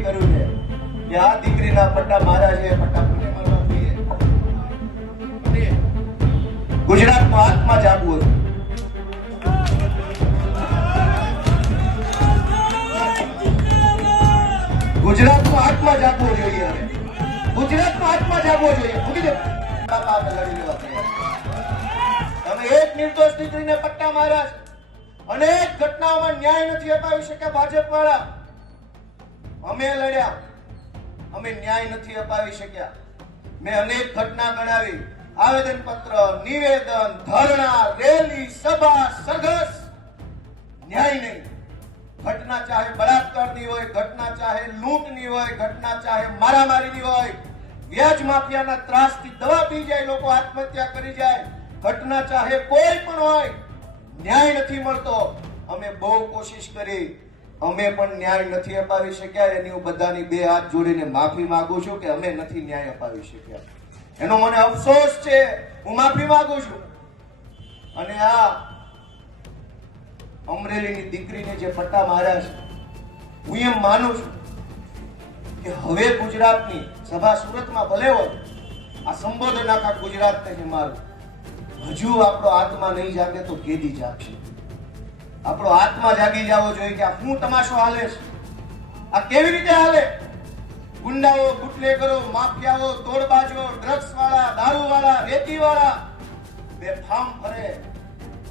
નક્કી કર્યું છે કે આ દીકરીના પટ્ટા મારા છે પટ્ટા મને મારવા જોઈએ ગુજરાતમાં હાથમાં જાગવો છે ગુજરાતમાં હાથમાં જાગવો જોઈએ હવે ગુજરાતમાં હાથમાં જાગવો જોઈએ મૂકી દે તમે એક નિર્દોષ દીકરીને પટ્ટા માર્યા અનેક ઘટનાઓમાં ન્યાય નથી અપાવી શક્યા ભાજપ વાળા અમે લડ્યા અમે ન્યાય નથી અપાવી શક્યા મેં અનેક ઘટના ગણાવી આવેદન પત્ર નિવેદન ધરણા રેલી સભા સઘસ ન્યાય નહીં ઘટના ચાહે બળાત્કારની હોય ઘટના ચાહે લૂંટની હોય ઘટના ચાહે મારામારીની હોય વ્યાજ માફિયાના ત્રાસથી દવા પી જાય લોકો આત્મહત્યા કરી જાય ઘટના ચાહે કોઈ પણ હોય ન્યાય નથી મળતો અમે બહુ કોશિશ કરી અમે પણ ન્યાય નથી અપાવી શક્યા એની હું બધાની બે હાથ જોડીને માફી માંગુ છું કે અમે નથી ન્યાય અપાવી શક્યા એનો મને અફસોસ છે હું માફી માંગુ છું અને આ અમરેલીની દીકરીને જે પટ્ટા માર્યા છે હું એમ માનું છું કે હવે ગુજરાતની સભા સુરતમાં ભલે હોય આ સંબોધન આખા ગુજરાતને મારું હજુ આપણો આત્મા નહીં જાગે તો કેદી જાગશે આપણો આત્મા જાગી જવો જોઈએ કે આ શું તમાશો હાલે છે આ કેવી રીતે હાલે ગુંડાઓ બુટલેગરો માફિયાઓ તોડબાજો ડ્રગ્સ વાળા દારૂ વાળા રેતી વાળા બેફામ ફરે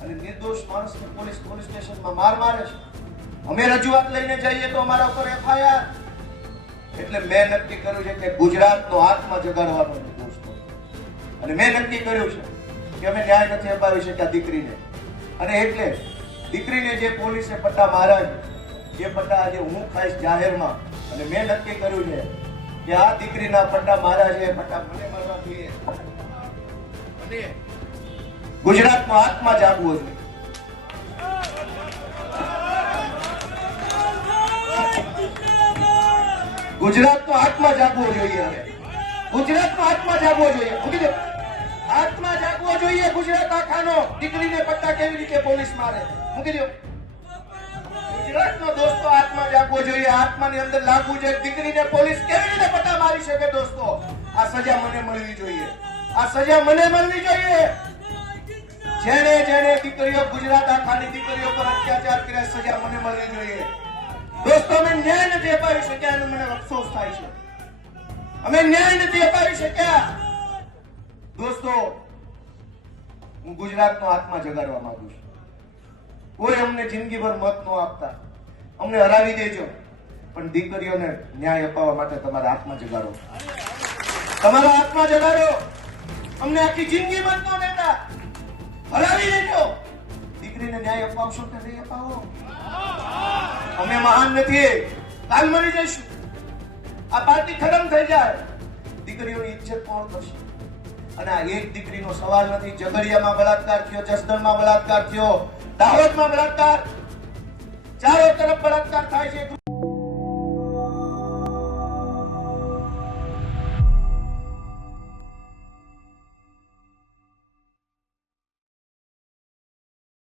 અને નિર્દોષ માણસને પોલીસ પોલીસ સ્ટેશનમાં માર મારે છે અમે રજૂઆત લઈને જઈએ તો અમારા ઉપર એફઆઈઆર એટલે મેં નક્કી કર્યું છે કે ગુજરાતનો આત્મા જગાડવાનો છે દોસ્તો અને મેં નક્કી કર્યું છે કે અમે ન્યાય નથી અપાવી શકતા દીકરીને અને એટલે દીકરીને જે પોલીસે પટ્ટા માર્યા એ પટ્ટા આજે હું ખાઈશ જાહેરમાં અને મેં નક્કી કર્યું છે કે આ દીકરીના પટ્ટા માર્યા છે પટ્ટા મને મારવા જોઈએ અને ગુજરાતનો આત્મા જાગવો જોઈએ ગુજરાતનો આત્મા જાગવો જોઈએ હવે ગુજરાતનો આત્મા જાગવો જોઈએ આત્મા જાગવો જોઈએ ગુજરાત આખાનો દીકરીને પટ્ટા કેવી રીતે પોલીસ મારે મૂકી ગુજરાતનો દોસ્તો આત્મા જાગવો જોઈએ આત્માની અંદર લાગવું જોઈએ દીકરીને પોલીસ કેવી રીતે પટ્ટા મારી શકે દોસ્તો આ સજા મને મળવી જોઈએ આ સજા મને મળવી જોઈએ જેને જેને દીકરીઓ ગુજરાત આખાની દીકરીઓ પર અત્યાચાર કર્યા સજા મને મળવી જોઈએ દોસ્તો અમે ન્યાય નથી અપાવી શક્યા એનો મને અફસોસ થાય છે અમે ન્યાય નથી અપાવી શક્યા દોસ્તો હું ગુજરાતનો આત્મા જગાડવા માંગુ છું કોઈ અમને જિંદગીભર મત ન આપતા અમને હરાવી દેજો પણ દીકરીઓને ન્યાય અપાવવા માટે તમારા આત્મા જગાડો તમારા આત્મા જગાડો અમને આખી જિંદગી મત નો દેતા હરાવી દેજો દીકરીને ન્યાય અપાવશો કે નહીં અપાવો અમે મહાન નથી કાલ મરી જઈશું આ પાર્ટી ખતમ થઈ જાય દીકરીઓની ઇજ્જત કોણ કરશે અને આ એક દીકરીનો સવાલ નથી ઝઘડિયામાં બળાત્કાર થયો જસદણમાં બળાત્કાર થયો દાહોદમાં બળાત્કાર ચારે તરફ બળાત્કાર થાય છે